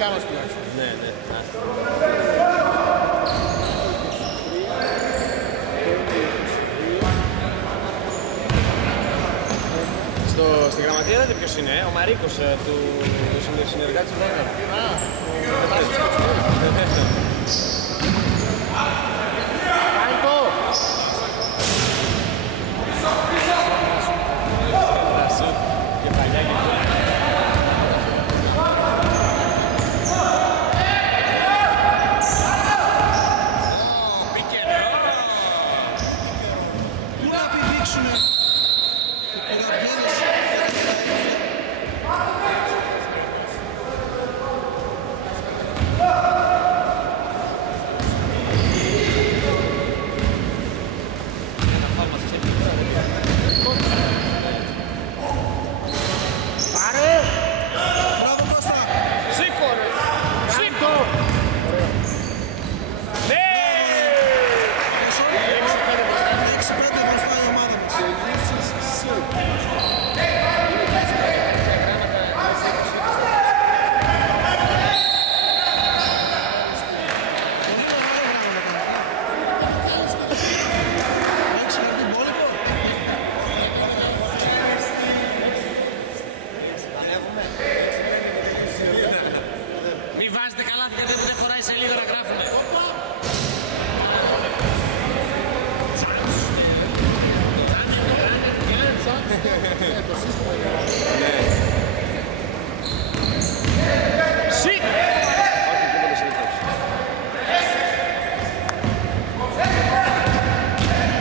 δικά μας τουλάχιστον. Ναι. Στη γραμματεία είδατε ποιος είναι, ο Μαρίκος του συνεργάτης του Λόγκαρ.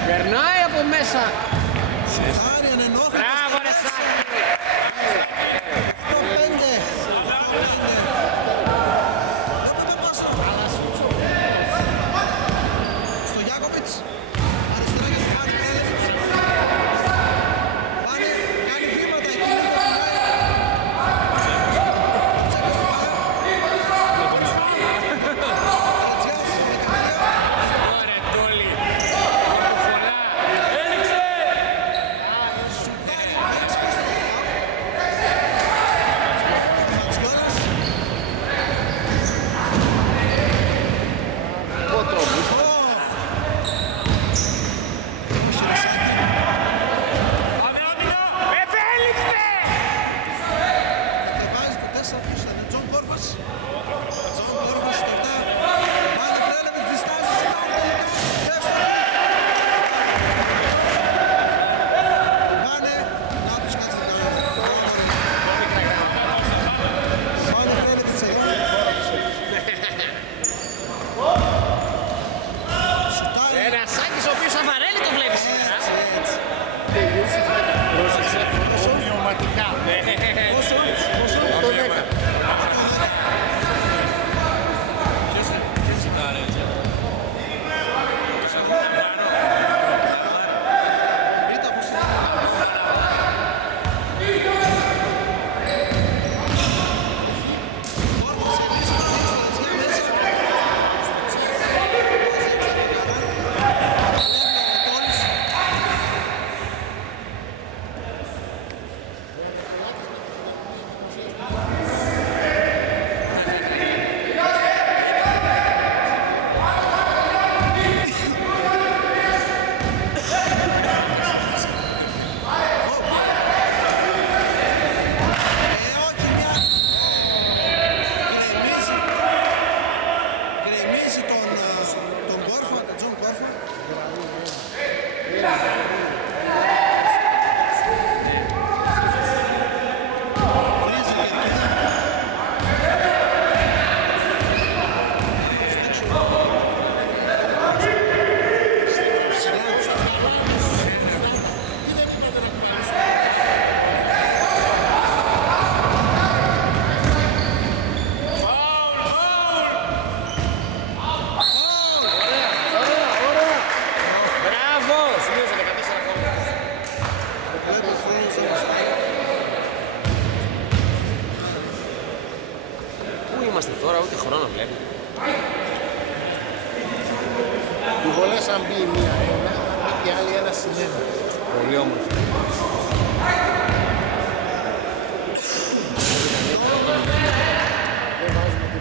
Περνάει από μέσα. Μπράβο ρε Σάκη. Στο Γιάκοβιτς. Αριστερά για το Μάρι Πρέλεβιτς. Κάνει βήματα εκεί. είμαστε τώρα, ούτε χρόνο βλέπει. Οι βολές αν μπει μία ένα, και άλλη ένα συνένα. Πολύ όμορφο. Δεν βάζουμε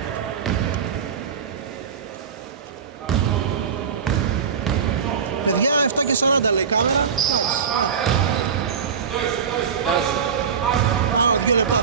Άρα 2 λεπτά.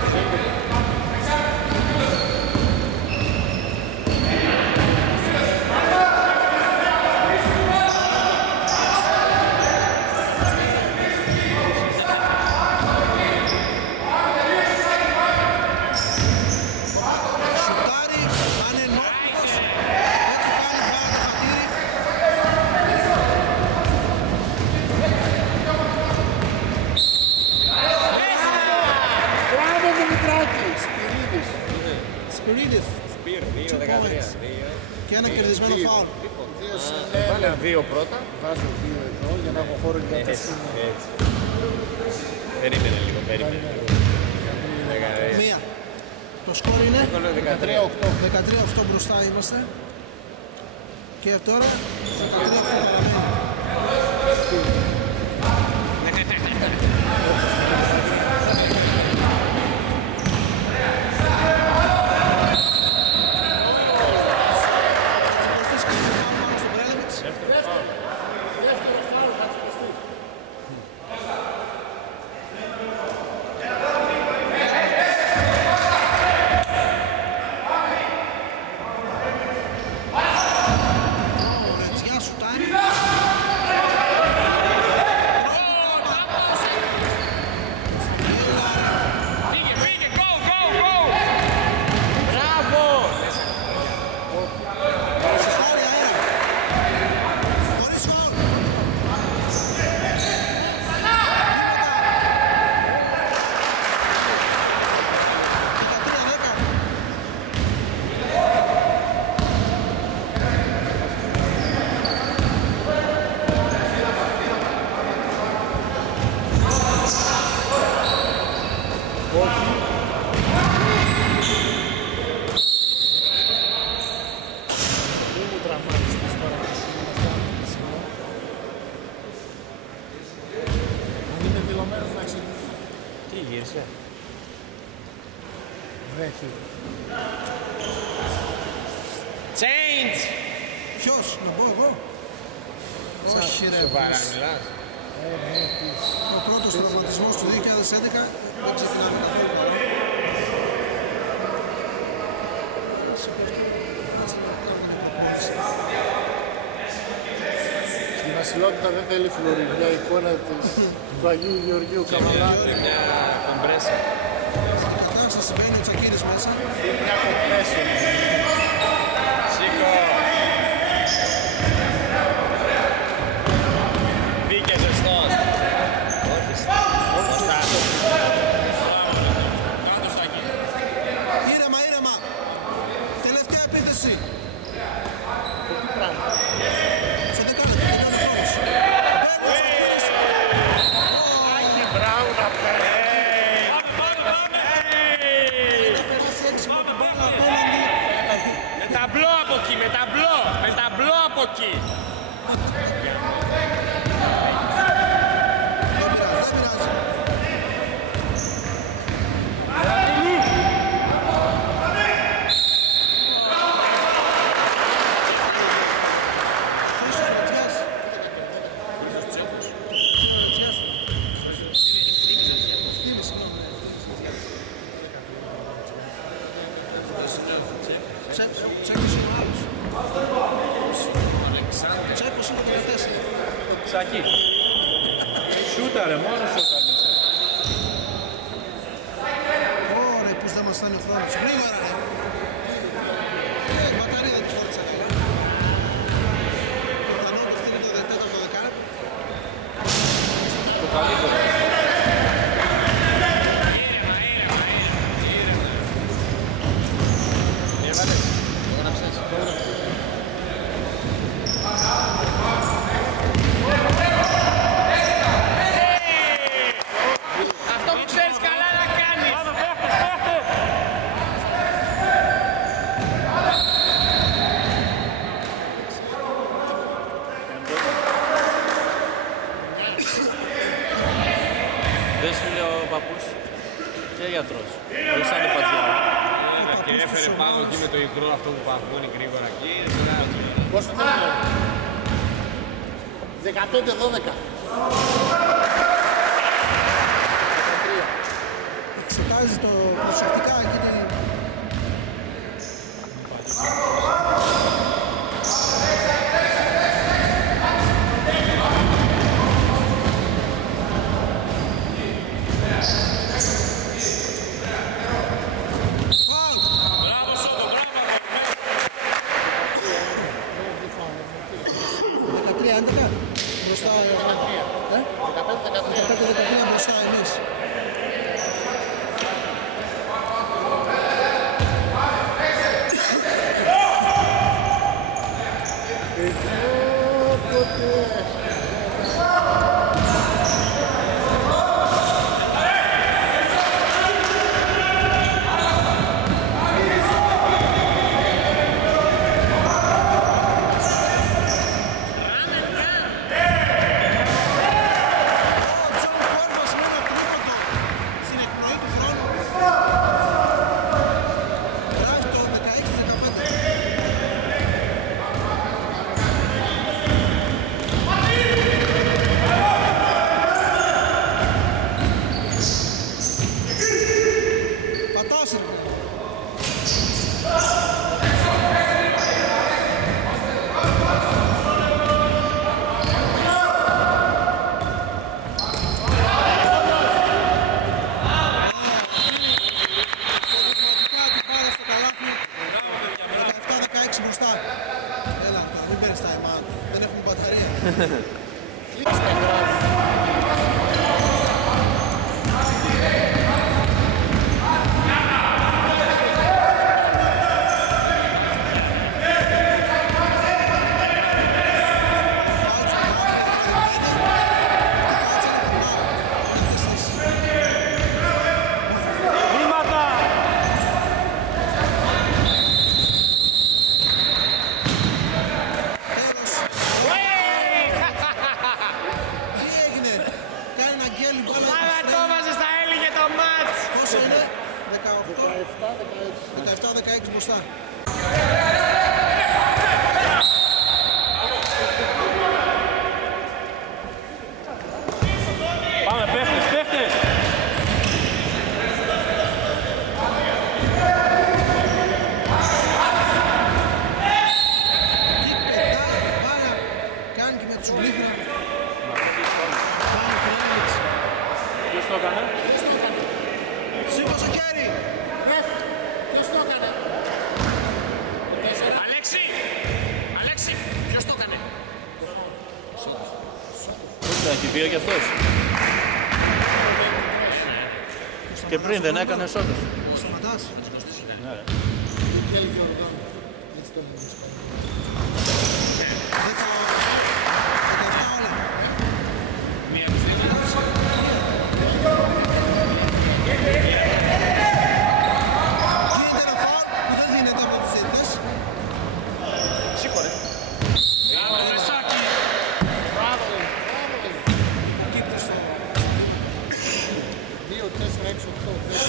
Σπύρ, 2-13. Και ένα κερδισμένο φάουλ. Βάλε 2 πρώτα. Βάζω 2 εδώ για να έχω χώρο για τα Έτσι, σύνορα. έτσι. Περίμενε λίγο, περίμενε. Μία. Το σκορ είναι 13-8. 13-8 μπροστά είμαστε. Και τώρα 13-8 παραμένει. Τι γύρισε. Βρέχει. Change! Ποιος, να πω εγώ? Όχι ρε. Σοβαρά μιλάς. Ο πρώτος τραυματισμός του 2011 δεν ξεκινάμε καθόλου καλά. Στη Βασιλότητα δεν θέλει φλωριδιά εικόνα του Αγίου Γεωργίου Καβαλάκη. Μια κομπρέσα. Στην κατάσταση μπαίνει ο Τσακίρης μέσα. Είναι μια κομπρέσα. Σήκω. Μπήκε ζεστός. Όχι. Ήρεμα, ήρεμα. Τελευταία επίθεση. Τι πράγμα. Σε 10 λεπτά τελειώνει ο χρόνος. Άκη Μπράουν απέναντι. Περάσει έξι με την μπάλα απέναντι. Με ταμπλό από εκεί, με ταμπλό. Με ταμπλό από εκεί. Δεν πειράζει. Χρήστος Ματζιάς. Ευθύμης, συγγνώμη. Τσέκος είναι ο άλλος. Τσέκος είναι 14. Σάκη. Σούταρε μόνος όταν είσαι. Ωραία, πως δεν μας φτάνει ο χρόνος. Γρήγορα ρε. Μπαταρία δεν τη φόρτισα καλά. Πιθανόν αυτή είναι το 14-12. Το καλύτερο. Έβαλες, το έγραψες. Αυτό που ξέρεις καλά να κάνεις. Δεν σου λέει ο παππούς και γιατρός. Όχι σαν το πατζιάρα. Και έφερε πάνω εκεί με το υγρό αυτό που παγώνει γρήγορα εκεί. Πόσο θέλει. 15-12. 13. βγάζει το προσεκτικά εκεί το... Μπροστά, 15-13 μπροστά εμείς. Πόσο είναι? 17-16 μπροστά. Πάμε, παίχτες, παίχτες! Τι πετάει, μπάλα, κάνει και με τους γλύφρα. Κάνει κρέμιτς. Ποιος το έκανε? Σήκωσε χέρι. Ποιος το έκανε? Αλέξη! Αλέξη! Ποιος το έκανε? Ούτε έχει δύο κι αυτός. Και πριν δεν έκανε σώτος. Σταματάς. Ναι, ρε. Μικέλ Γιορδόν. Έτσι το λέμε. 17 όλα. Μία τους δύο. Γίνεται ένα φάουλ που δεν δίνεται από τους διαιτητές. Σήκωρε. Ανδρεσάκη. Μπράβο, μπράβο. Κύπτος στο... 2, 4, 6, 8, 10.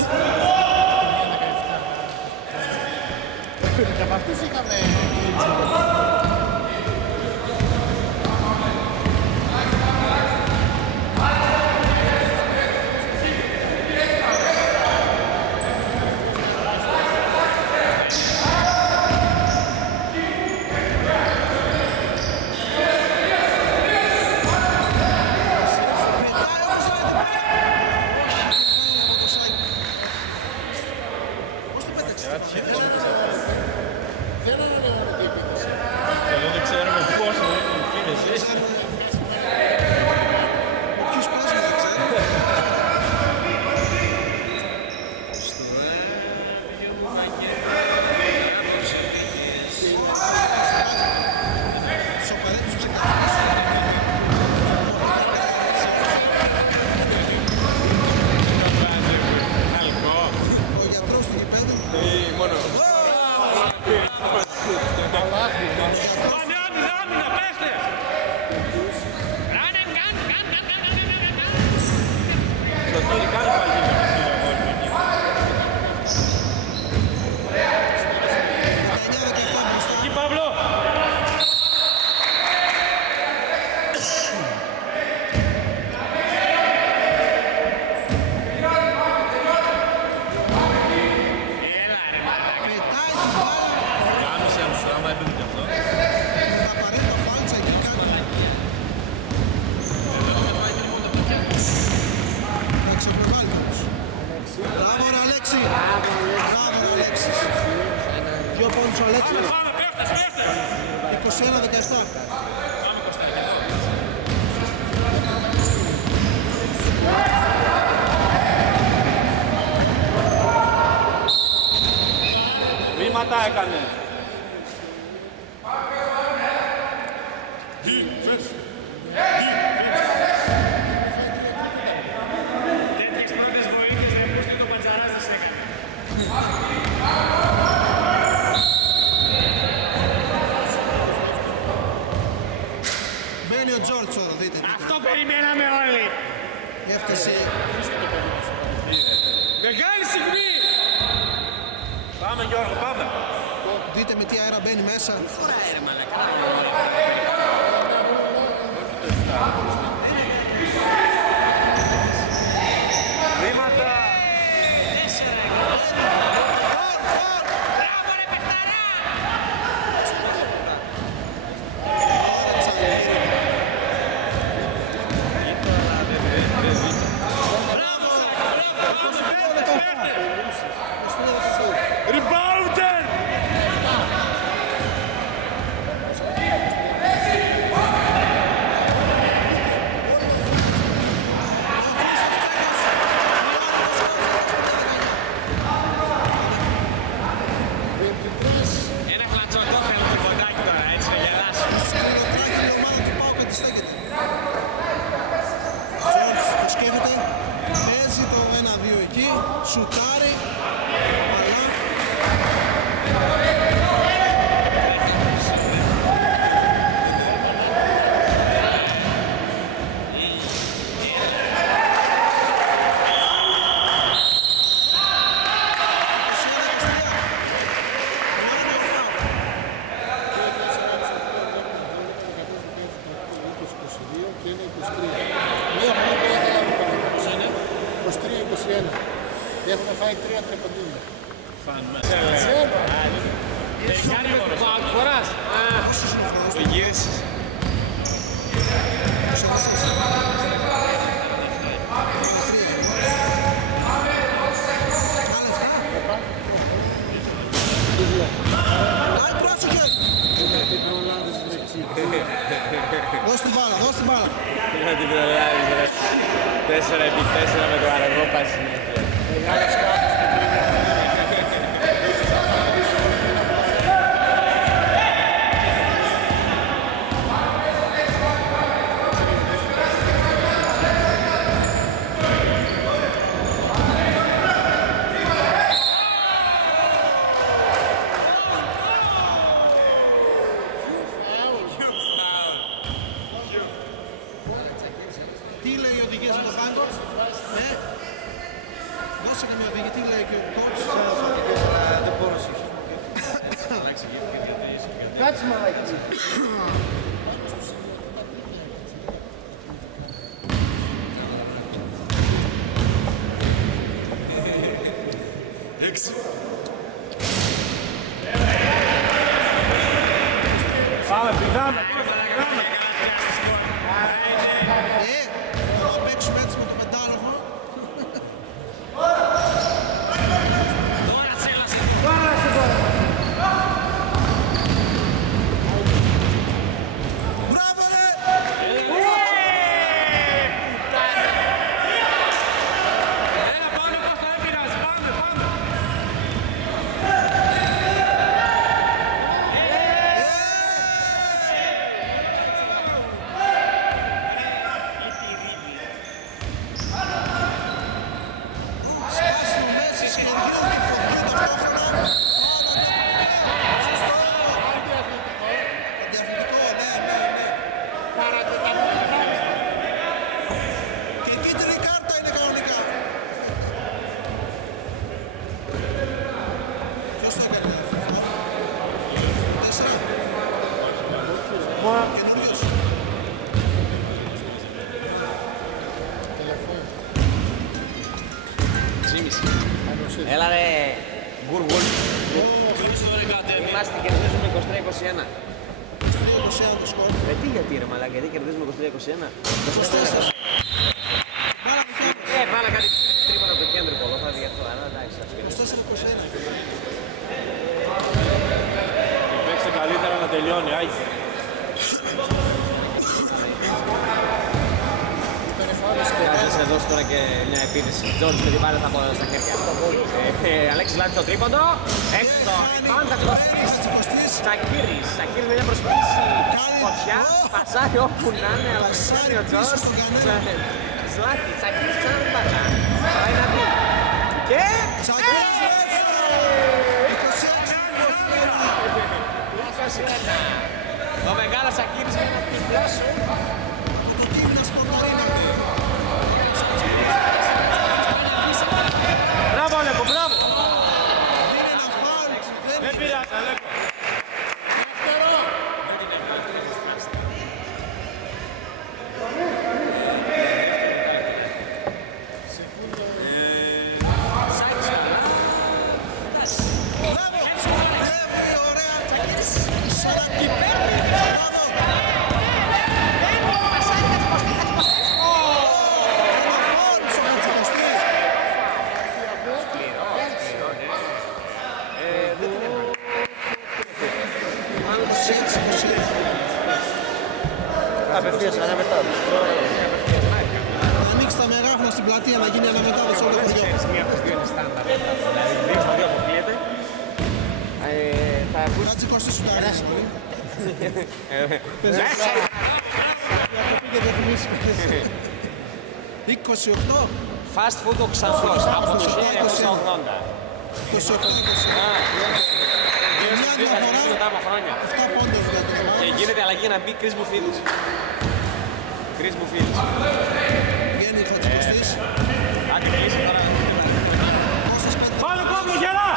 Και από αυτούς είχαμε... Δεν ανανεώνω τι επίθεση. Εγώ δεν ξέρουμε πώς είναι εσύ. Ποιους παίζουν δεν ξέρω. Σοπαρέ τους ξεκάθαρες. Ο γιατρός του γηπέδου. Μόνο. Αλλά ο Αλέξης. 21-17. Βήματα έκανε. Τέτοιες πρώτες βοήθειες δεν πούστε το Πατσαράς δεν σε έκανε. Μπαίνει ο Τζόρτς τώρα, δείτε. Αυτό περιμέναμε όλοι. Έφτασε. Μεγάλη στιγμή. Πάμε Γιώργο, πάμε. Δείτε με τι αέρα μπαίνει μέσα. Φορά έρμα να κάνω. Βήματα. Μπράβο ρε παιχταρά. Rebounder. Ένα χλατσωτό θέλω το φωτάκι τώρα, έτσι να γελάσει. Σκυλοτράχει η ομάδα του ΠΑΟΚ αντιστέκεται. Τζόρτς το σκέφτεται. Παίζει το 1-2 εκεί. Σουτάρει. Αλλά και είναι 23. Μία πρώτη είναι 23-21. Έχουν φάει 3 τρεποντίνια. Κάνει ο φοράς. Το γύρισες. δώσ' την μπάλα, δώσ' την μπάλα. Να την προλάβεις ρε. 4x4 με το αργό πάει συνέχεια. Μεγάλες κάρτες που Τι λέει ο οδηγές από το πάγκο. Δώσε καμία οδηγή, τι λέει και ο coach. κάτσε μαλάκι. Πάμε, πηδάμε. Θα παίξουμε έτσι με το πεντάλογο. Τώρα τσέλασε. Μπράβο ρε! Έλα πάμε Κώστα, δεν πειράζει. Πάμε, πάμε. Σπάσει ο Μέση, σχεδίων και φωτιούν ταυτόχρονα. Διαφορετικό, ναι. Και η κίτρινη κάρτα είναι κανονικά. Ποιος το έκανε? 4. Καινούριος. Τζίμις. Έλα ρε, γκουργουλ. Είμαστε, κερδίζουμε 23-21. 3-21 το σκορ. Τι γιατί ρε μαλάκα, γιατί κερδίζουμε 23-21. 24. Μπάλα δικιά μας. Βάλα κάτι τρίπονο από το κέντρο, πολλό θα δει αυτό, αλλά εντάξει. 24-21. καλύτερα να τελειώνει, Άγιο. Χρειάζεται να δώσει τώρα και μια επίδυση. Τζόρτζ με την μπάλα στα χέρια. Αλέξης Λάτης στο τρίποντο. Έξω. Πάνω Χατζικοστής. Τσακίρης. Τσακίρης με μια προσποίηση. Φωτιά. Πασάρει όπου να είναι, αλλά πασάρει ο Τζόρτζ. Ζλάτη. Τσακίρης ξανά την μπάλα. Πάει να μπει. Και... Τσακίρης. 21. Ο μεγάλος Τσακίρης με ένα τυφλό σου. Μπράβο, Αλέκο, μπράβο! Δεν πειράζει, Αλέκο. Απευθείας αναμετάδοση. Να ανοίξει τα μεγάφωνα στην πλατεία να γίνει αναμετάδοση όλο το χωριό. Μία από τις δύο είναι στάνταρ. Δηλαδή, δύο στα δύο αποκλείεται. Θα ακούσει... Χατζικοστής σου τα αρέσει πολύ. Μέσα! 28. Fast food ο Ξανθός από το 1980. 28. Μια διαφορά μετά από χρόνια. 7 πόντος για το Ρωμάνος. Και γίνεται αλλαγή να μπει Κρίς Μπουφίλης. Κρίς Μπουφίλης. Βγαίνει ο Χατζικοστής. Άντε κλείσει τώρα. Πάμε κόμπλο, γερά!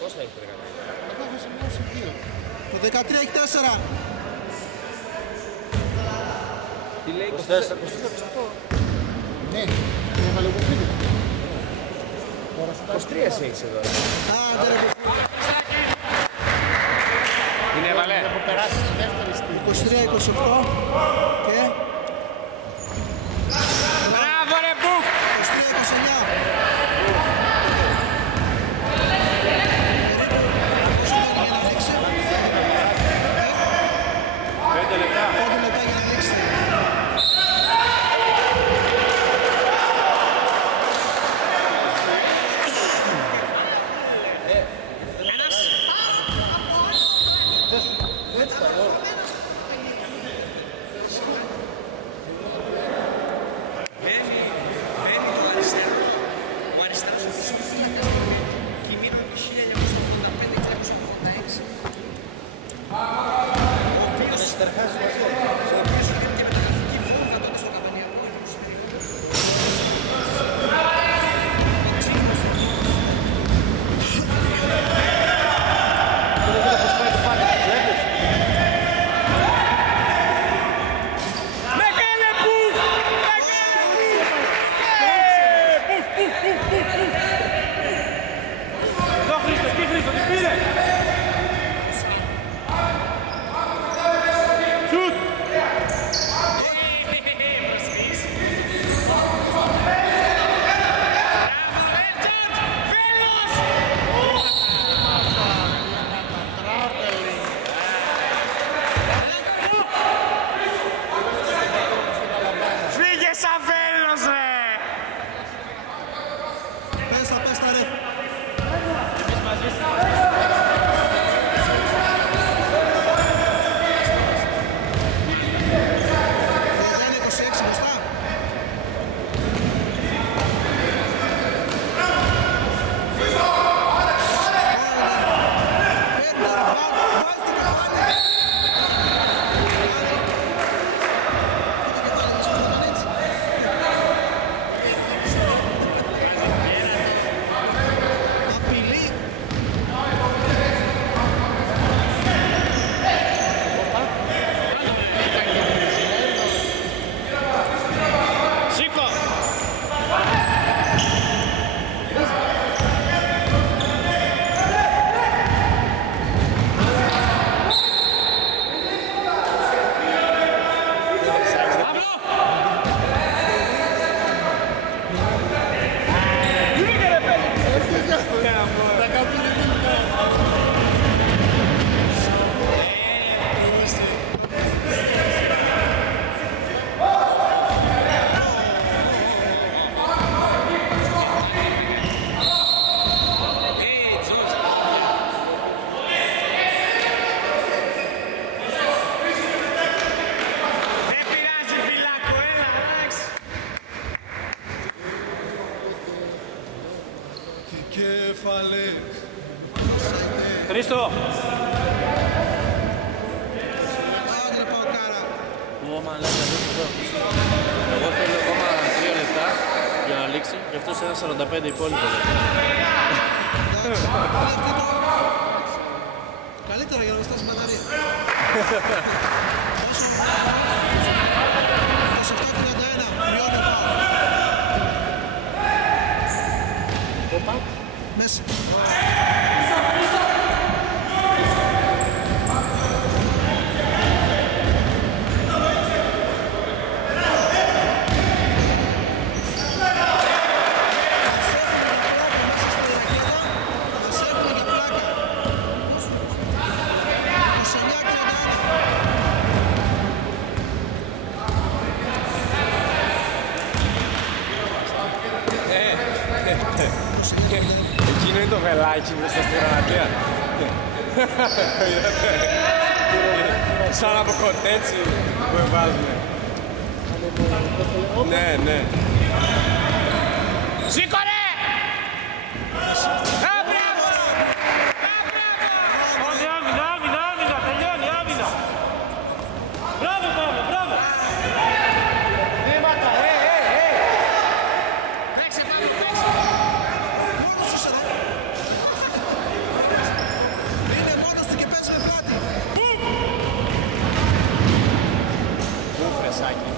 Πώς θα έχει το 13? Το 13 έχει 4. Τι λέει 24. Ναι, έβαλε ο Μπουφίλης. 23 σε έχεις εδώ. Άντε ρε Μπουφίλη. Την έβαλε. Έχω περάσει στη δεύτερη στιγμή. 23-28 και... Μπράβο ρε Μπουφ! 23-29. Χριστό. Άντε πάω κάρα. Ω, μαλάκα, δες εδώ. Εγώ θέλω ακόμα 3 λεπτά για να λήξει, γι' αυτό σε ένα 45 υπόλοιπο. Καλύτερα για να μην στάσει μπαταρία. 27-31, μειώνει ο Πάο. Μέσα. Εκείνο είναι το βελάκι μπροστά στη γραμματεία. Σαν από κοτέτσι που βάζουνε. Ναι, ναι. Σήκω ρε! Μπράβο! Άμυνα, άμυνα, άμυνα, τελειώνει, άμυνα. Μπράβο, μπράβο, μπράβο. Βήματα, Παίξε πάνω, παίξε. Μόνος είσαι ρε. Είναι μόνος του και παίζει με πλάτη. Πού φρεσάκι.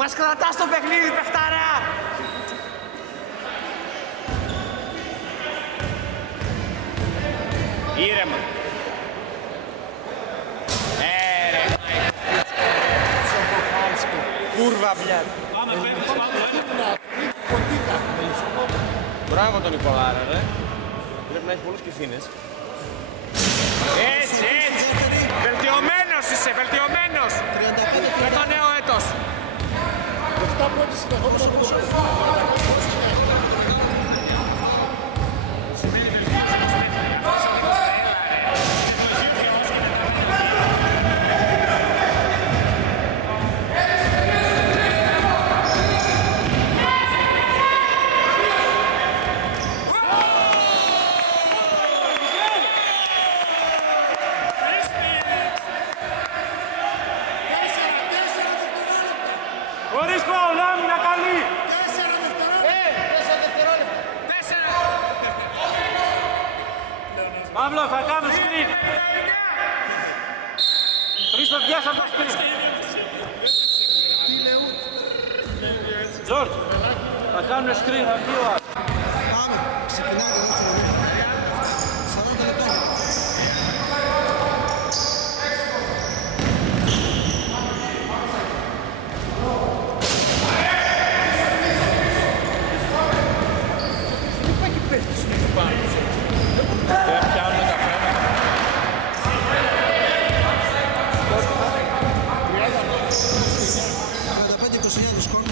Μας κρατάς το παιχνίδι, παιχτάρα! Ήρεμα. Ρε, κούρβα, μπλιάτ. Πάμε, παίρνεις, πάμε. Μπράβο τον Νικολάρα, ρε. Πρέπει να έχει πολλούς κυφίνες. Έτσι, έτσι. Βελτιωμένος είσαι, βελτιωμένος. 35 Με το νέο έτος. 7 πόντους συνεχόμενα. Χωρίς φάουλ, άμυνα καλή. 4 δευτερόλεπτα. Παύλο, θα κάνω screen. Χρήστο, βγες από το screen. Τζορτζ, θα κάνουν screen, θα βγει ο άλλος. Πάμε. Ξεκινάει το δεύτερο μήνα. 40 λεπτά. Δεν πιάνουν τα φρένα. 35-29 το σκορ.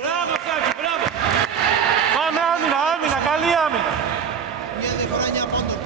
Μπράβο, Σάκη, μπράβο. Πάμε άμυνα, άμυνα, καλή άμυνα. Μια διαφορά 9 πόντων.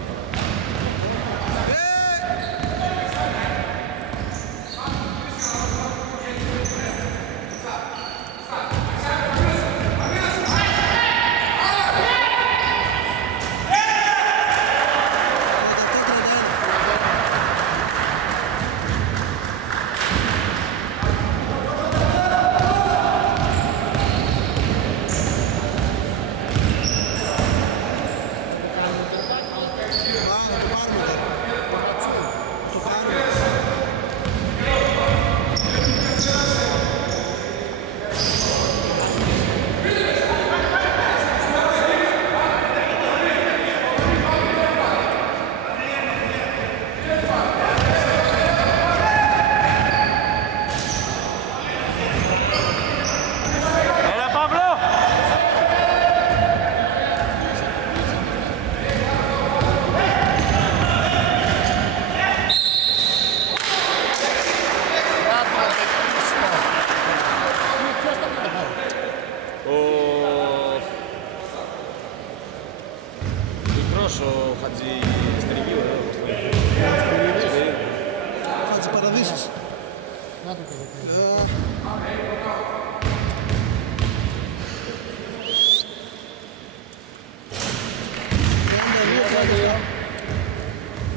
Κάτω το δοκίμιο.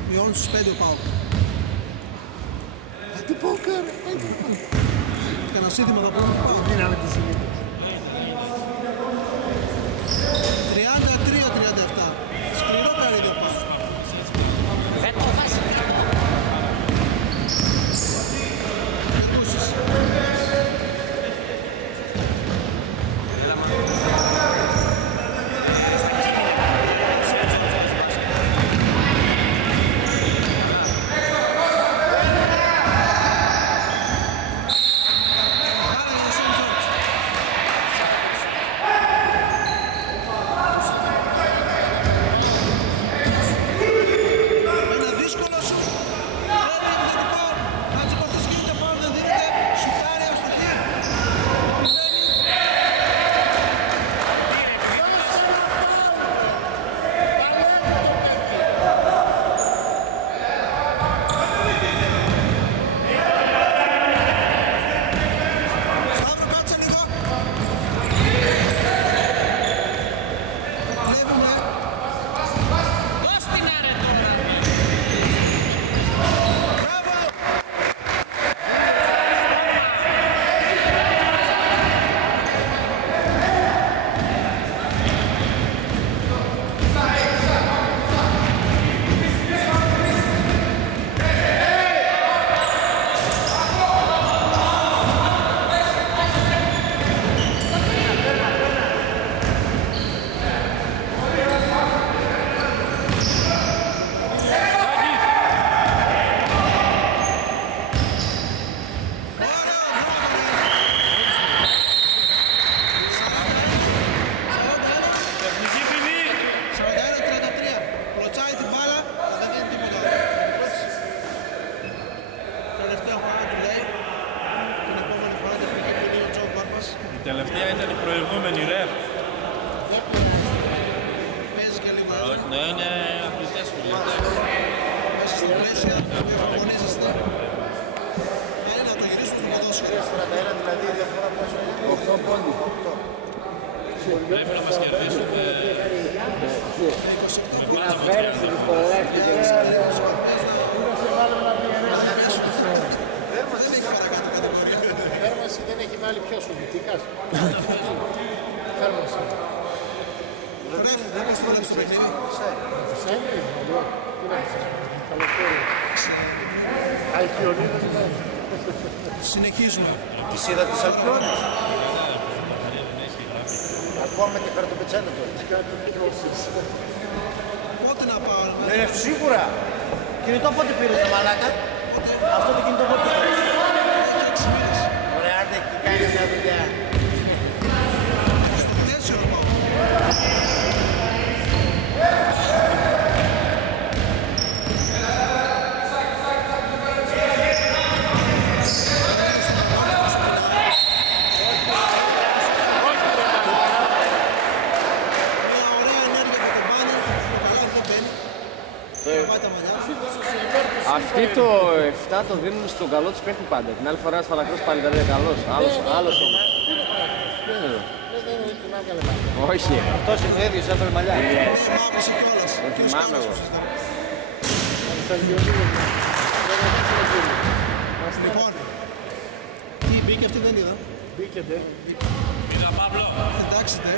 Μειώνει στους 5 ο Πάοκ. Τι πόκερ, Κάνα σύνθημα θα πούμε του Πάοκ. δύναμη της συνήθως. 33-37. Σκληρό καρύδι ο Πάοκ. Δεν το βάζει. Ακούσεις. Τελευταία ήταν η προηγούμενη ρεφ. Παίζει και λίγο. Όχι, ναι, είναι αθλητές φίλοι. Μέσα στο πλαίσιο που εμφανίζεστε. Είναι να το γυρίσουμε στο ποδόσφαιρο. 41 δηλαδή η διαφορά πόσο είναι. 8 πόντου. Πρέπει να μας κερδίσουν. Την αφαίρεση του Πολέκη. Δεν έχει παρακάτω κατηγορία. Θέρμανση δεν έχει βάλει ποιος σου, Μητήκας. Θέρμανση. Δεν έχεις δουλέψει στο παιχνίδι. Σένι, αλλιώς. Τι να ξέρεις, καλοκαίρι. Αλκιονίδα είναι. Συνεχίζουμε. Της είδα της Αλκιόνης. Ακόμα με και καρτοπετσένο τώρα. Πότε να πάω. Ναι, σίγουρα. Κινητό πότε πήρες το μαλάκα. Αυτό το κινητό πότε πήρες. Ωραία, άντε και κάνεις μια δουλειά. Στο πλαίσιο να πάω. Μια ωραία ενέργεια από το μπάνι. Το καλάθι δεν μπαίνει. Πάει τα μαλλιά. Αυτοί το 7 το δίνουν στον καλό τους παίχτη πάντα. Την άλλη φορά Σφαλακρός πάλι δεν είναι καλός. Άλλος όμως. Δεν είναι εδώ. Όχι. Αυτός είναι ο ίδιος, έφερε μαλλιά. Μαύρησε κιόλας. Δεν θυμάμαι εγώ. Λοιπόν, τι μπήκε αυτή δεν είδα. Μπήκετε. Είδα Παύλο. Εντάξει, ναι.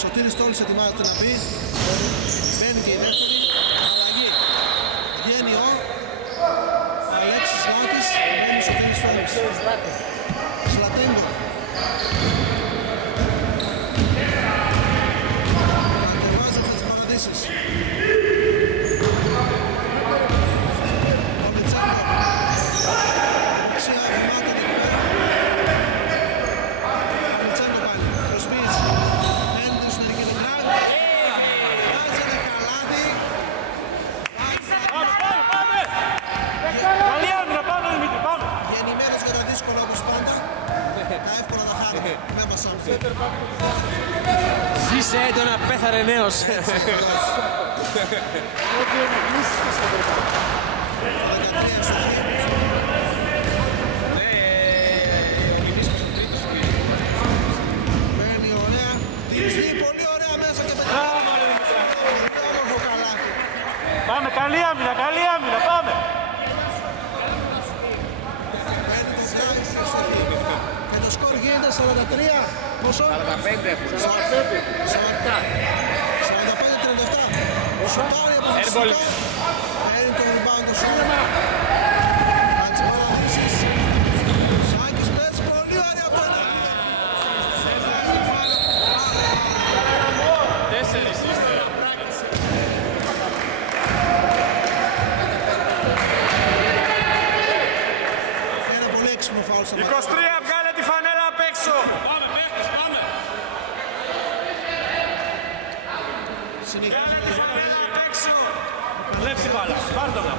Σωτήρης Τόλης ετοιμάζεται να πει. Μπαίνει και η δεύτερη. Αλλαγή. Βγαίνει ο Αλέξης Λάκης. Μπαίνει ο Σωτήρης Τόλης. Σλατέγκο. Κατεβάζει αυτές τις παραδείσεις. Ο Μιτσάκο. Ψία βημάτων εκεί πέρα. Ο Μιτσάκο πάλι. Προσβίζει. Μένει το συνεργείο του Γκράβ. Βάζει ένα καλάδι. Γεννημένος για τα δύσκολα όπως πάντα. Τα εύκολα τα χάνουμε. Δεν μας άμφει. Ζήσε έντονα, πέθανε νέος. Ό,τι είναι κλείσεις στο σέντρ. 13 στο χέρι. καλή άμυνα, πάμε! Και το σκορ γίνεται 43. Πόσο? 45 έχουν. 45-37. Σουτάρει από το Airball. παίρνει το rebound το σούτ. Μάτς παραδείξεις. Σάκης Πέτς, πολύ ωραία πέρα. 4 είστε. Ένα πολύ έξυπνο φάουλ στα 23, βγάλε τη φανέλα απ' έξω. Πάμε. Συνεχίζει. Βλέψει μπάλα, πάρ' το να.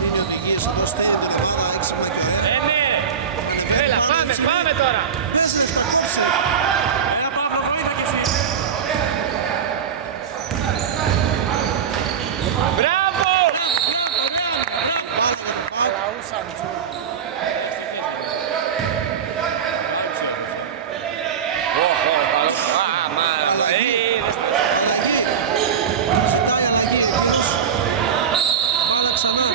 Δίνει οδηγίες εδώ, στέλνει την ομάδα έξυπνα και ωραία. Ναι. Έλα, πάμε τώρα. Πέσει να κόψει. Ένα Παύλο, βοήθα κι εσύ. Μπράβο! Μπάλα για τον Πάο. Αλλαγή. Ζητάει αλλαγή. Μπάλα ξανά.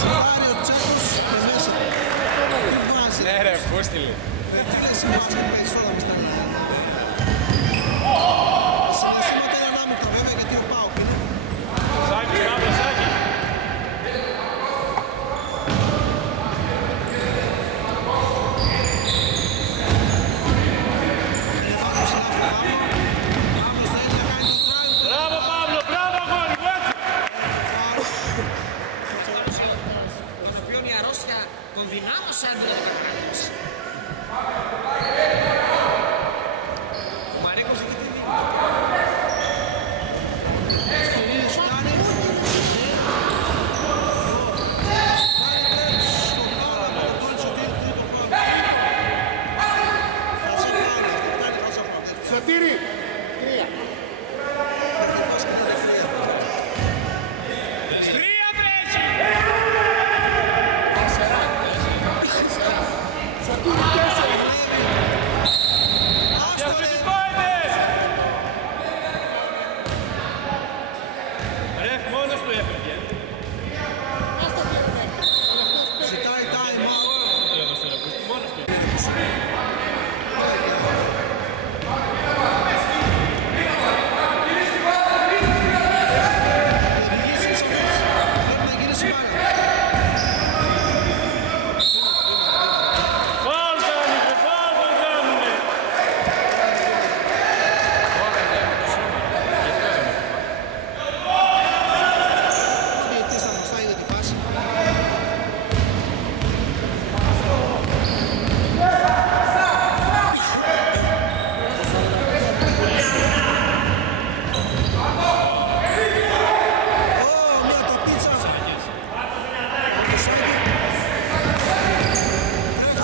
Ζητάει ο Τσέκος και μέσα. Τι βάζει. Ναι ρε, φούστηλη. Δεν φίλε συμβάζει και παίζεις όλα μες τα Ελλάδα. Συναισθήματα είναι ανάμεικτα βέβαια γιατί ο Πάοκ είναι. Σάκη, μπράβο, Σάκη. Μπράβο, Παύλο, μπράβο, αγόρι μου, έτσι. Τον οποίον η αρρώστια τον δυνάμωσε αντί να τον καταγράψει. Ο Μαρέκος έχει τη δίκη. Κυρίες κάνει. Σωτήρη, τρία. Τρία βρέχει! Σωτήρη, τέσσερα. Διαβητικότητες! Ρεφ, μόνος του έφυγε. Ζητάει time out. Μόνος του. Πρέπει να γυρίσει μπάλα. Φάουλ κάνουνε, φάουλ κάνουνε. Ο διαιτητής θα μπροστά, είδε τη φάση. Ω, μια τοπίτσα. Το Σάκη. Δεν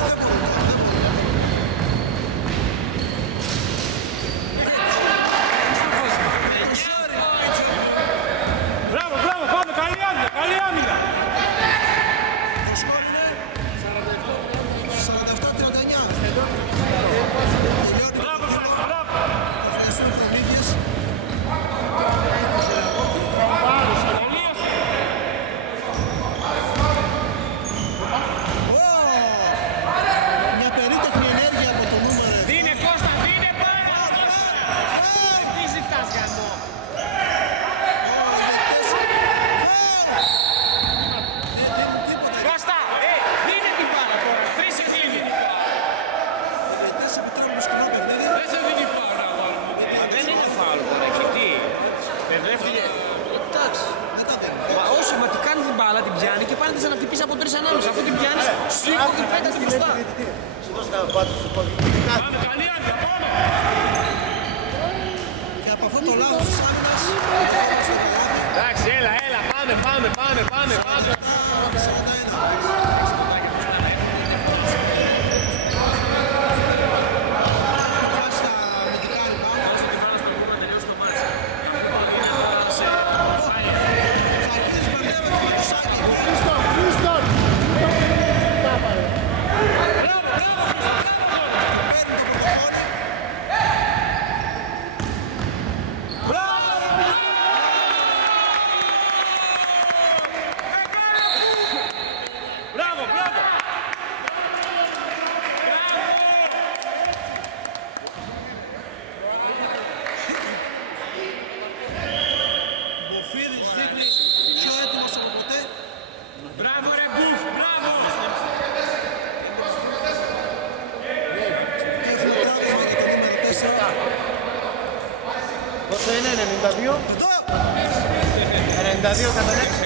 Μπράβο, πάμε, καλή άμυνα. Το σκορ είναι 47-39. Μπράβο, Σάκη, μπράβο. Ευχαριστούμε τις μύθιες. Μια περίτεχνη ενέργεια από το νούμερο. Δίνε Κώστα, δίνε πάρα! Τι ζητάς γαμό! Κώστα, δίνε την πάρα τώρα, 3 εκλίνει! Δεν σε επιτρέπουν το σκηνό παιχνίδι. Δεν σε δίνει φάουλ, αγόρι μου. Δεν είναι φάουλ τώρα, έχει τι! Μπερδεύτηκε. Εντάξει. Δεν τα δίνουν. Μα όχι, μα τι κάνει την μπάλα, την πιάνει και πάνε να χτυπήσει από 3 ανάμεσα. Αφού την πιάνεις, σήκω την πέτας μπροστά. Πάμε, καλή άμυνα, πάμε. Και από αυτό το λάθος της άμυνας στο καλάθι. Εντάξει, έλα, πάμε. 41. Χρήστον. Μπράβο, Πόσο είναι, 92? 92 κατά 6.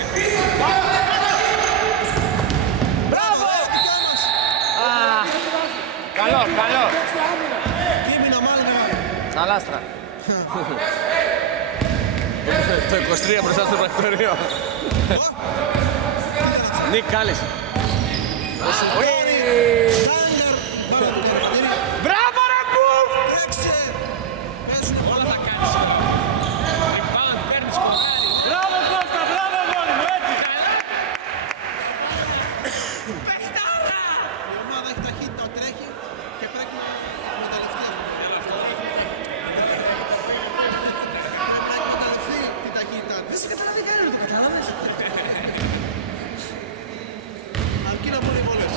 Μπράβο! Καλό, καλό. Ήμινα μάλιστα. Στα λάστρα. Το 23 μπροστά στο πρακτορείο. Νίκ Κάλης. Τάγκαρ, πάρα το καρακτήρι. Μπράβο ρε Μπουφ! Τρέξε. Παίζουν όλα τα Μπράβο Κώστα, μπράβο γόνι μου, έτσι. Η ομάδα έχει ταχύτητα, τρέχει και πρέπει να εκμεταλλευτεί αυτό. Πρέπει να εκμεταλλευτεί την ταχύτητα. Δεν σε καταλάβει κανένα, το κατάλαβες. Αρκεί να μπουν οι βολές.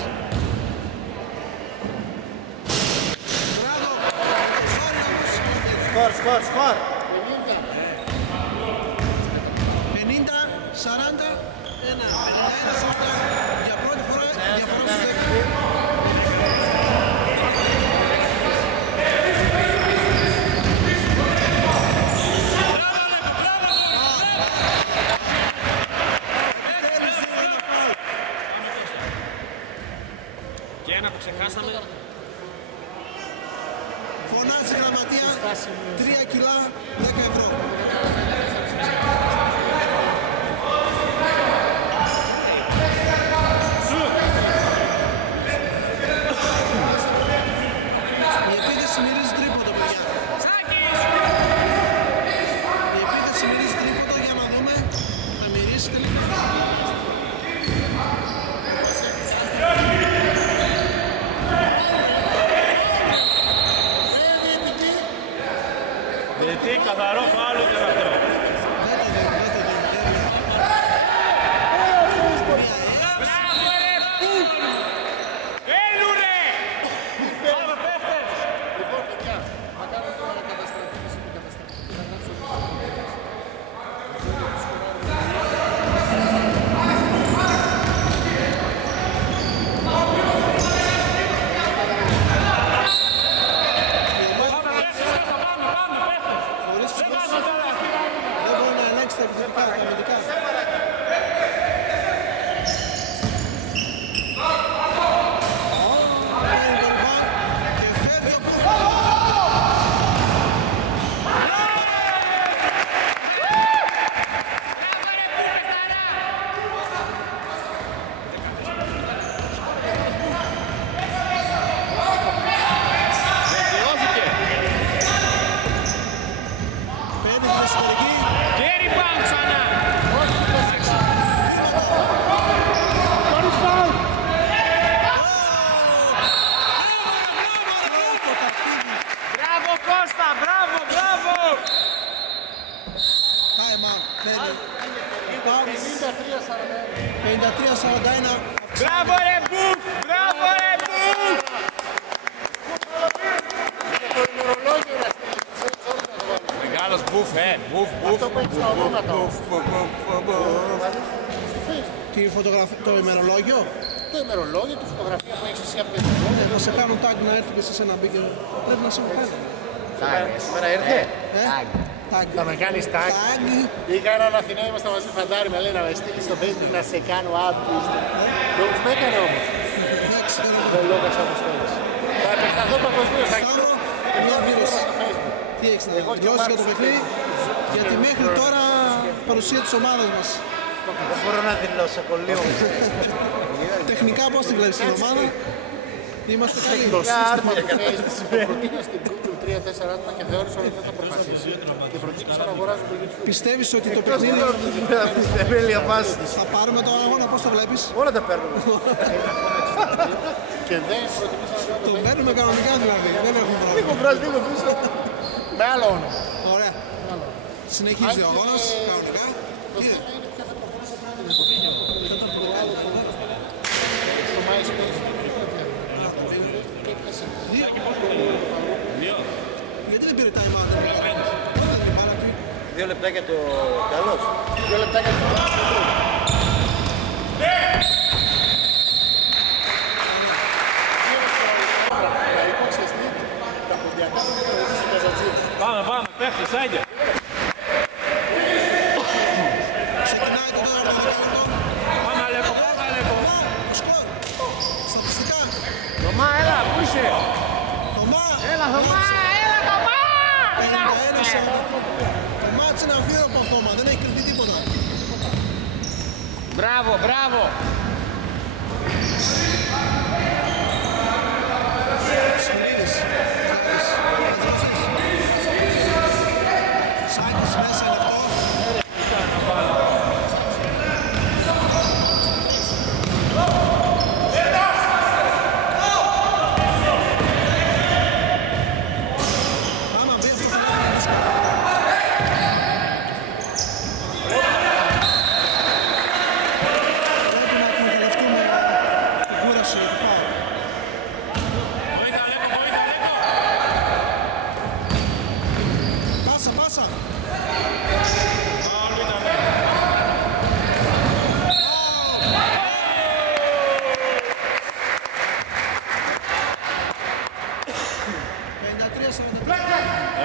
Μπράβο. Σκορ, σκορ. 50-40, 51-40 για πρώτη φορά διαφορά στους 10. Και ένα που ξεχάσαμε. Φωνάζει η γραμματεία, 3 κιλά, 10 ευρώ. Η επίθεση μυρίζει τρίποντο, παιδιά. Η επίθεση μυρίζει τρίποντο, για να δούμε. Θα μυρίσει τελικά. Τι καθαρό φάουλ ήταν αυτό. Δεν το δίνει, δεν το δίνει. Μπράβο ρε Μπουφ! Έλου ρε! Πάμε παίχτες! Λοιπόν, παιδιά, θα κάνω τώρα καταστρατήγηση του καταστρατηγού. Θα γράψω Χωρίς ψυχώσεις δεν μπορεί να ελέγξει τα επιθετικά, τα αμυντικά. Παίρνει το rebound και φέρνει ο Μπουφ. Παίρνει την εσωτερική. Και rebound ξανά! Μπράβο Κώστα, μπράβο, μπράβο! Time out. Παίρνει. Πάω. 53-41. Μπράβο ρε Μπουφ! Μπράβο ρε Μπουφ! το ημερολόγιο να στείλει. Ξέρεις όλοι να το βάλεις. Μεγάλος Μπουφ, Μπουφ, Αυτό που έχεις τα ονόματα. Τι φωτογραφία, το ημερολόγιο. Το ημερολόγιο, τη φωτογραφία που έχεις εσύ από το ημερολόγιο. Θα σε κάνουν tag να έρθει και σε σένα μπήκε. Πρέπει να σε έχουν κάνει. Σήμερα ήρθε. Tag. Θα με κάνεις tag. Είχα έναν Αθηναίο, ήμασταν μαζί φαντάρι, με λέει να με στείλει στο Facebook να σε κάνω άπιστο. Λόγους με έκανε όμως. Δεν ξέρω. Δεν λόγος αποστόλης. Θα επεκταθώ παγκοσμίως, θα γίνω Σταύρο, μια δήλωση. στο Facebook. Τι έχεις να Εγώ και ο δηλώσεις για το Μάρκος παιχνίδι. Φέης. Γιατί μέχρι τώρα παρουσία της ομάδας μας. Δεν μπορώ να δηλώσω κολλείο. Τεχνικά πώς τη βλέπεις την ομάδα. Είμαστε καλοί. Το σύστημα του Facebook το προτείνω στην Google 3-4 άτομα και θεώρησα ότι δεν θα προχωρήσει. Και προτείνησα να αγοράζω το YouTube. Πιστεύεις ότι το παιχνίδι Τέλεια φάση. θα πάρουμε τον αγώνα, πώς το βλέπεις. Όλα τα παίρνουμε. Και δεν προτείνησα να Το κάνω παίρνουμε κανονικά δηλαδή. Δεν έχουμε πρόβλημα. Λίγο μπρος, λίγο πίσω. με άλλο όνομα. Ωραία. Συνεχίζει ο αγώνας κανονικά. Κύριε. Το MySpace. Γιατί δεν πήρε time out. 2 λεπτάκια το καλός. 2 λεπτάκια το Πάμε, πάμε, παίχτες, άγγε! Άκουσε! Θωμά! Έλα Θωμά! Έλα Θωμά! 51-40. Το μάτς είναι αμφίροπο ακόμα, δεν έχει κρυφτεί τίποτα. Μπράβο, μπράβο! Σπιλίδης. Σάκης μέσα λεπτό. Άμα μπει αυτό θα είναι δύσκολο. Πρέπει να εκμεταλλευτούμε την κούραση του Πάου. Πάσα, πάσα.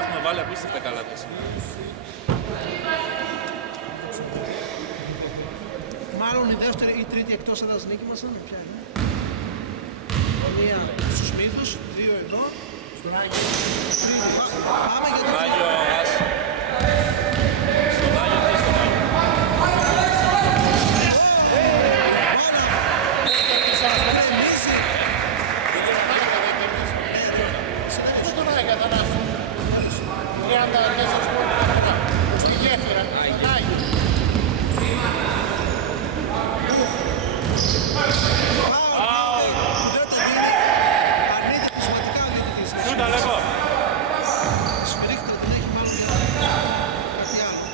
Έχουμε βάλει απίστευτα καλά τέσσερα. Μάλλον η δεύτερη ή τρίτη εκτός έδρας νίκη μας είναι πια, ναι. Μία στους Μύθους, δύο εδώ. Στον Άγιο. Τρίτη. Πάμε για το Άγιο, ας. Στον Άγιο και στον Άγιο. Μίση. Πού τον Άγιο Αθανάσου. 34 πόντους. Στη γέφυρα. Άγιο. Δεν το δίνει. Αρνείται πεισματικά ο διαιτητής. Σούτα λέγω. Σφυρίχτρα την έχει μάλλον για κάτι άλλο.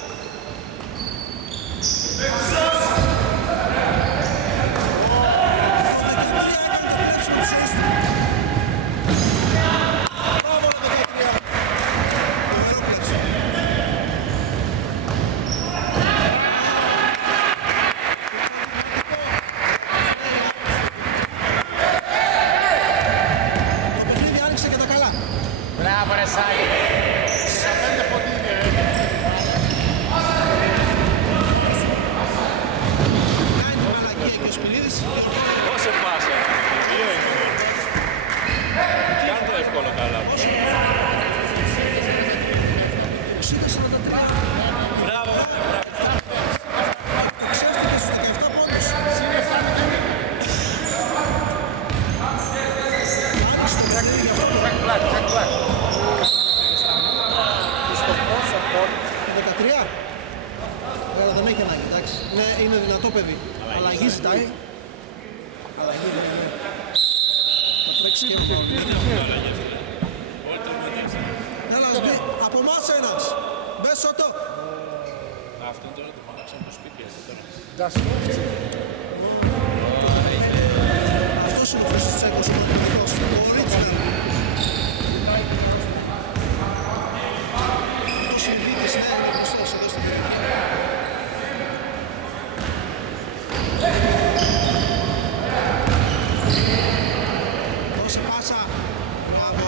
Μπράβο, ρε 13. Φοβερό πλέψιμο. Το παιχνίδι άνοιξε και τα καλά. Μπράβο ρε Σάκη! 15 ποντίνε. Κάνει την μαλακία και ο Σπιλίδης. Πόσε πάσα. Δύο είναι μόνο. Κάνε το εύκολο καλά. 60-43. Μπράβο. Το ξέφτηκε στους 17 πόντους. Άνοιξε το παιχνίδι για αυτό. Στο πρόσωπο. Το 13. Βέβαια δεν έχει ανάγκη, εντάξει. Είναι δυνατό παιδί. Αλλαγή ζητάει. Αλλαγή δεν είναι. Θα τρέξει και από Έλα, ας μπει. Από εμάς ένας. Μπες Σότο. Αυτό τώρα το φωνάξαμε από το σπίτι. Αυτός είναι ο Χρήστος Τσέκος, ο Παναγιώτος. Ο Ρίτσαρντ. Αυτός είναι δίτης, ναι, είναι γνωστός εδώ στην περιοχή. Δώσε πάσα. Μπράβο.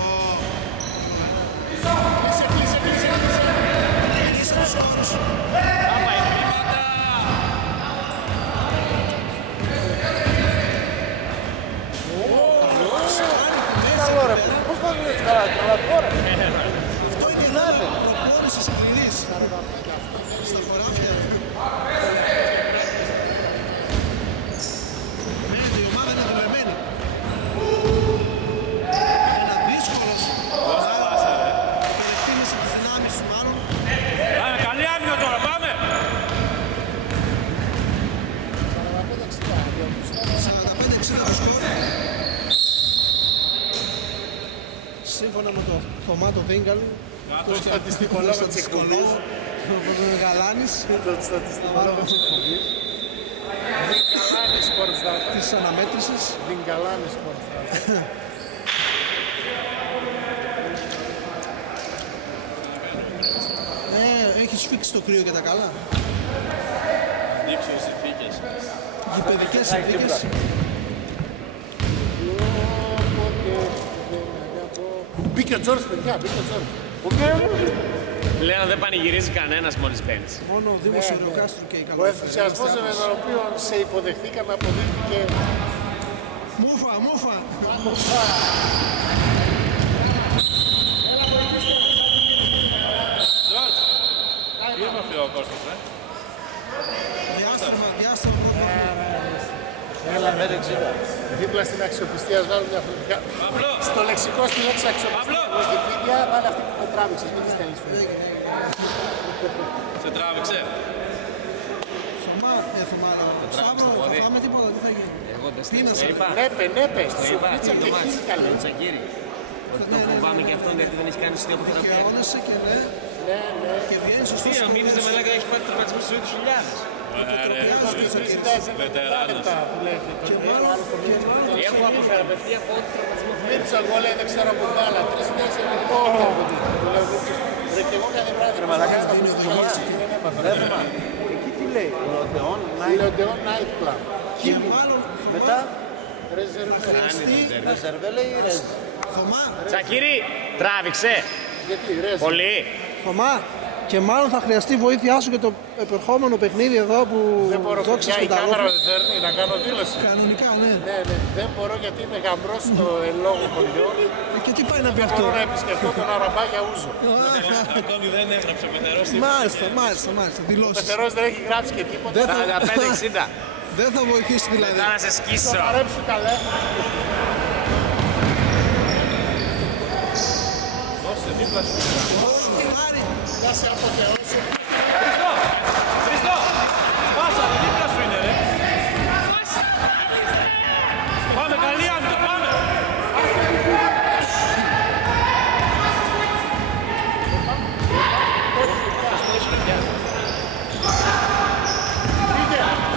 Κλείσε τους χώρους. Πώς θα δούμε έτσι καλά, τρελαθόρα. Αυτό είναι η προπόνηση σκληρής. Στα χωράφια. Ναι, η ομάδα είναι δουλεμένη. Ένα δύσκολος. Υπερεκτίμηση της δυνάμεις του μάλλον. Πάμε, καλή άμυνα τώρα, πάμε! 45-60 το σκορ. Σύμφωνα με το Θωμά το Βίγκαλου, Το στατιστικολόγο της εκπομπής. ο Γαλάνης, Το στατιστικολόγο της εκπομπής. Βιγκαλάνη Sports Data. της αναμέτρησης. Βιγκαλάνη Sports Data. Έχει σφίξει το κρύο και τα καλά. Δείξω συνθήκες. Γηπαιδικές συνθήκες. Μπήκε ο Τζόρς, παιδιά, μπήκε ο Τζόρς. Πλέον δεν πανηγυρίζει κανένας μόλις μπαίνεις. Μόνο ο Δήμος Ιεροκάστρου και η Ο καλή. ενθουσιασμός με τον οποίο σε υποδεχθήκαμε αποδείχθηκε Μούφα, μούφα. 5-60. Δίπλα στην αξιοπιστία βάλουμε μια φωτιά. Στο λεξικό στη λέξη αξιοπιστία. Wikipedia βάλε αυτή που με τράβηξες, μην τη στέλνεις. Σε τράβηξε. Θωμά, Σάβρο, θα φάμε τίποτα, τι θα γίνει. Εγώ δεν Πίνασε. Νέπε, σουπίτσα και χίλι καλέ. Τσακίρι. Ότι το φοβάμαι και αυτόν γιατί δεν έχει κάνει αστείο που Και αγώνεσαι και ναι. Και βγαίνει σωστό. Τι να μείνεις με μαλάκα, έχει πάρει το πατσμό στους 20.000. Βετεράνος. Έχω αποθεραπευτεί από ό,τι τραυματισμό φέρει. Μίτσο, εγώ λέει δεν ξέρω από μπάλα. 3 μήνες είναι το ρε και εγώ κάθε βράδυ. Ρε μαλακά, θα μου Δεύμα, εκεί τι λέει, Λεοντεόν Night Club. Και μάλλον μετά χρειαστεί ρεζερβέ λέει ρεζ. Θωμά, Τσακίρι, τράβηξε. Γιατί ρέζ. Πολύ. Θωμά, και μάλλον θα χρειαστεί βοήθειά σου για το επερχόμενο παιχνίδι εδώ που Δεν μπορώ δόξα πια, η στον κάμερα Ταρόφο. δεν φέρνει να κάνω δήλωση. Κανονικά, ναι. Ναι, δεν μπορώ γιατί είμαι γαμπρός στο εν λόγω χωριό. Και τι πάει να πει Δεν αυτό. μπορώ να επισκεφτώ τον Αραμπά για ούζο. Ακόμη δεν έγραψε ο Πεθερός. Μάλιστα, Ο δηλώσεις. Πεθερός δεν έχει γράψει και τίποτα. Δεν θα- 45-60. Δεν θα βοηθήσει δηλαδή. Μετά να σε σκίσω. Θα παρέψει καλέ. Δώσε δίπλα σου. Άρη, Να σε αποθεώσω. Χριστό! Πάσα, δίπλα σου είναι ρε. Πάμε, καλή άμυνα, πάμε.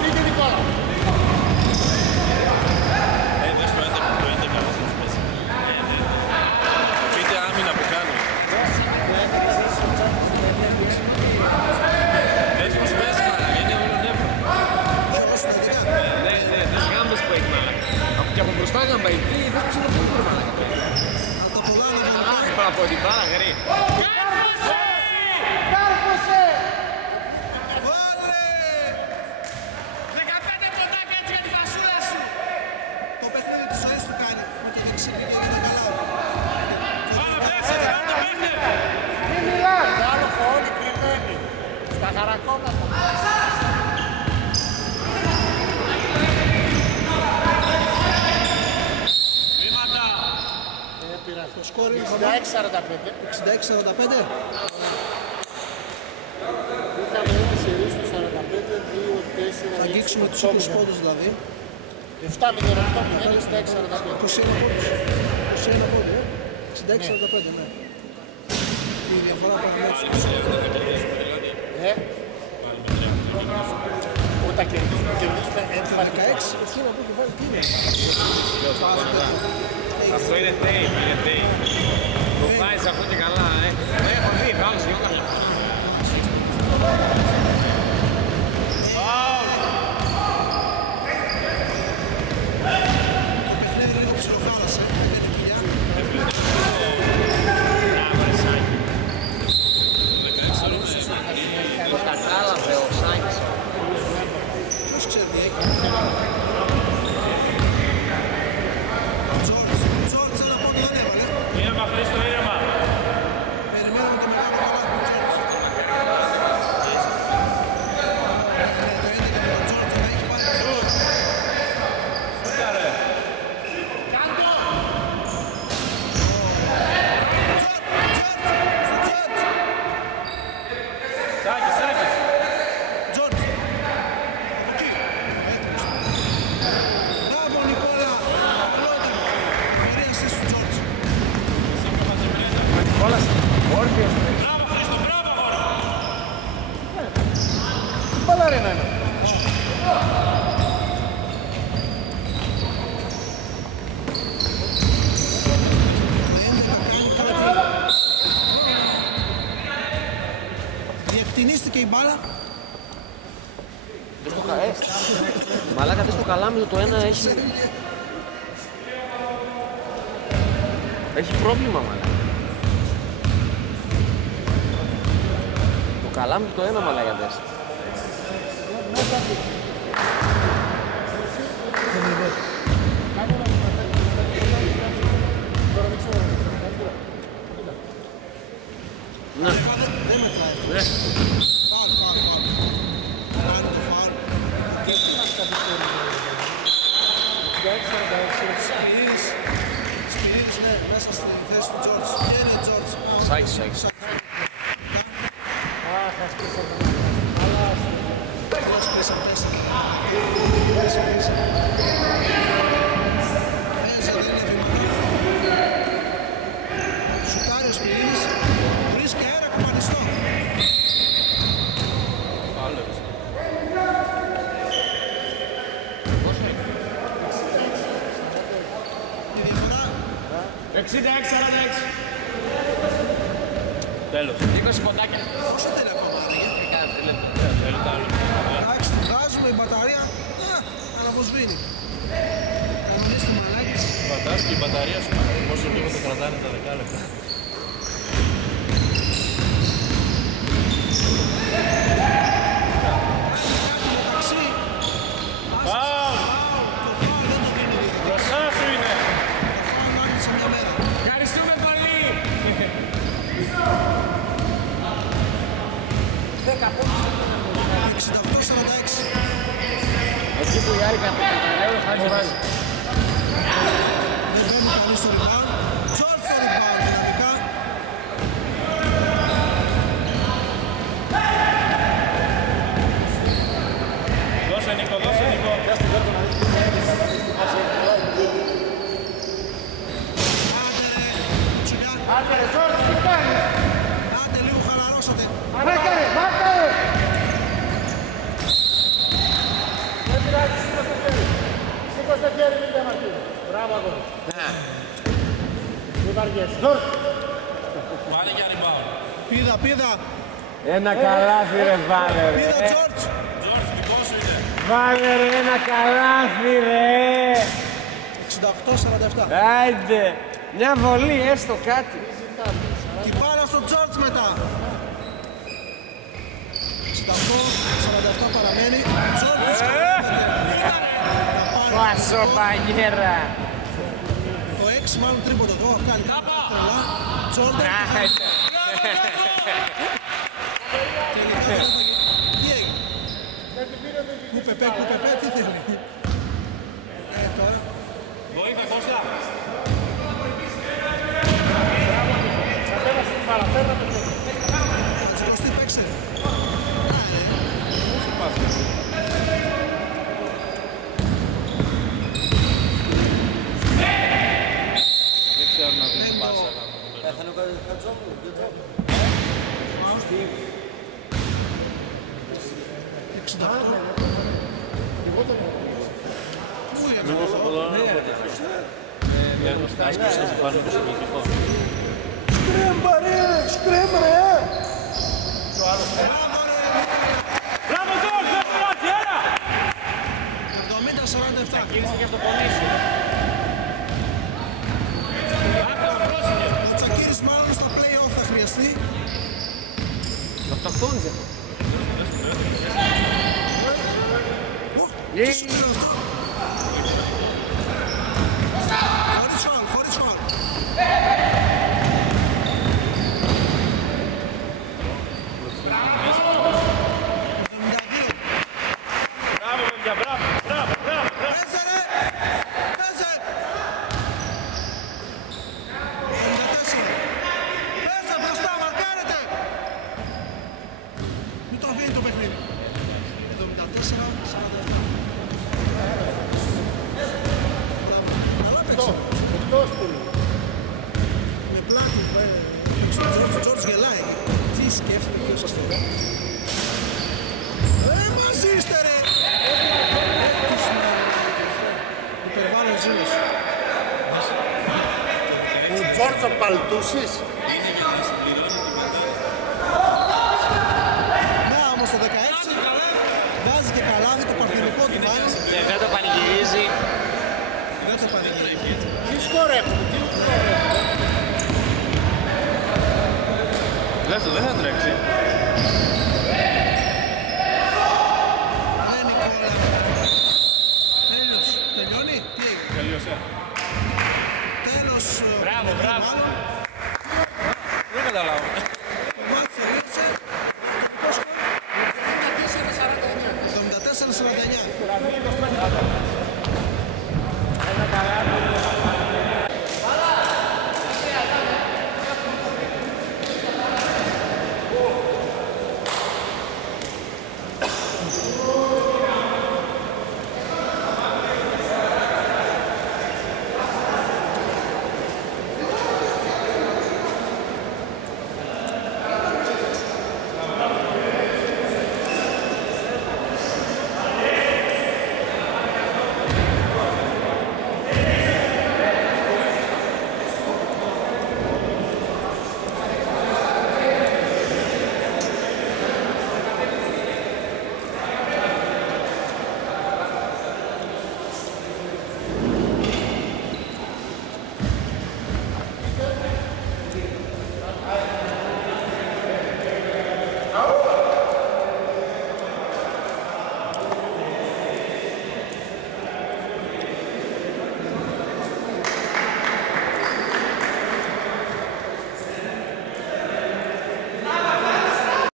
Φύγε Νικόλα. Δες το 11 όπως τους πες. Πείτε άμυνα που κάνουμε. Έτσι πως πες, μαλάκα, είναι όλο νεύρο. Ναι, τις γάμπες που έχει μαλάκα. Και από μπροστά γάμπα εκεί, δεν ξέρω πού είναι μαλάκα. από τα πολλά να βάλω. Από την μπάλα, γρή. Το παιχνίδι της ζωής του κάνει. Με το δεξί και γίνεται καλά. Πάμε, πέσε, κάντε παίχτε. Μην μιλάς. Άλλο φωνή κρυμμένη. Στα χαρακόμματα. Βήματα. Έπειρα. Το σκόρ είναι 66-45. 66-45. Είχαμε ένα σερί στο 45, 2, 4, Θα αγγίξουμε τους ίδιους πόντους δηλαδή. 7-0, 66-45. 21 πόντους. 21 πόντους, 66-45, ναι. Η διαφορά που έχουμε έτσι. Όταν κερδίζουμε εμφανικά. 16, εκείνο που έχει βάλει τι είναι. Αυτό είναι tape, είναι tape. Το βάζεις αυτό και καλά, Έχω δει, θα άλλος δυο καλά. Το παιχνίδι λίγο ψιλοφάρασε. Δεν είναι κοιλιά. Το κατάλαβε ο Σάκης. Ποιος ξέρει τι έκανε. Τζόρτς, ένα πόντο δεν έβαλε. Ήρεμα, Χρήστο, ήρεμα. Περιμένουμε το μεγάλο καλάθι του Τζόρτς. Το 11 με τον Τζόρτς θα έχει πάρει. Σάκης, Σάκης. Τζόρτς. Από εκεί. Έτοιμος. Μπράβο Νικόλα. Ολόκληρο. Ωραία στήση του Τζόρτς. Μπράβο, Χρήστο, μπράβο, μωρό. Μπαλαρίνα είναι. Διεκτηνίστηκε η μπάλα. Μαλάκα δες το καλάμι του το ένα έχει... Έχει πρόβλημα μαλάκα. Το καλάμι του το ένα μαλάκα δες. Ναι. Δεν μετράει. Ναι. Φάουλ. Κάνει το φάουλ. Και τι μας καθυστερεί. μέσα στη θέση του Τζόρτζ. Βγαίνει ο Τζόρτζ. Σάκης, Σάκης. Καλώς πέσαν 4. Πέσαν. Παίζει, δεν είναι βήματα. Σουτάρει ο Σπυρίδης. Βρίσκει αέρα κουπανιστό. Φάουλες. Η διαφορά 66-46. Τέλος. 20 ποντάκια. πόσο θέλει ακόμα άραγε. Θέλει τα άλλο. Εντάξει, τη βγάζουμε η μπαταρία. Αναβοσβήνει. Κανονίστη Μαλάκης. Φαντάζομαι και η μπαταρία σου πόσο λίγο θα κρατάνε τα 10 λεπτά. Ευχαριστούμε πολύ. 68-46. Εκεί που η Άρη κατεβαίνει, θα βάζει. Δεν βγαίνει κανείς στο rebound. Τζόρτζ στο rebound δυναμικά. Δώσε Νίκο, δώσε Νίκο. Άντε ρε Τζόρτζ, τι κάνεις. Άντε λίγο χαλαρώσατε. Μάρκαρε. Δεν πειράζει, σήκω στο χέρι. Σήκω στο χέρι, μην τα μαρτύρει. Μπράβο αγόρι. Μην βαριέσαι. Πάνε για rebound. Πίδα. Ένα καλάθι ρε βάλε ρε. Πίδα Τζόρτζ. Τζόρτζ, δικό σου είναι. Βάλε ρε ένα καλάθι ρε. 68-47. Άιντε. Μια βολή έστω κάτι. Η μπάλα στο Τζόρτζ μετά. 68-47 παραμένει. Τζόρτζ. Πάσο πανιέρα. Το 6 μάλλον τρίποντο εδώ. Κάνει κάτι τρελά. Τζόρτζ. Άιντε. Τι έγινε. Κουπεπέ, τι θέλει. Τώρα. Βοήθεια Κώστα. Τσικωστή παίξε. Δεν ξέρω να δούμε πάσα. Έθανε ο Χατζόπουλος, Χατζόπουλος. 68. Μήπως από εδώ να πω τέτοιο. Άσπρος στο κεφάλι μου στο κεφικό. Μπράβο Τζόρτζ, δεν πειράζει, έλα. 70-47. Κίνησε και αυτό πονήσει. Ο Τσακίρης μάλλον στα play-off θα χρειαστεί. Το αυτοκτόνιζε. Χωρίς φάουλ. Μπράβο παιδιά, μπράβο. Παίζε ρε! Παίζε! 94. Παίζε μπροστά, μαρκάρετε! Μην το αφήνει το παιχνίδι. 74-47. Καλά παίξε. Εκτός του. Με πλάτη, ο Τζόρτζ γελάει. Τι σκέφτεται, ποιος σας τώρα. Μαζί είστε ρε! Υπερβάλλον ζήλος. Ο Τζόρτζο Παλτούσης. Να όμως το 16 βάζει και καλάδι το παρθενικό του βάζει. Και δεν το πανηγυρίζει. Δεν το πανηγυρίζει. Τι σκορεύουν, Δεν θα τρέξει. Δεν είναι κόλλα. Τέλος. Τελειώνει. Τι έγινε. Τελείωσε. Τέλος. Μπράβο. Δεν καταλάβω. Το μάτι τελείωσε. Το 74-49.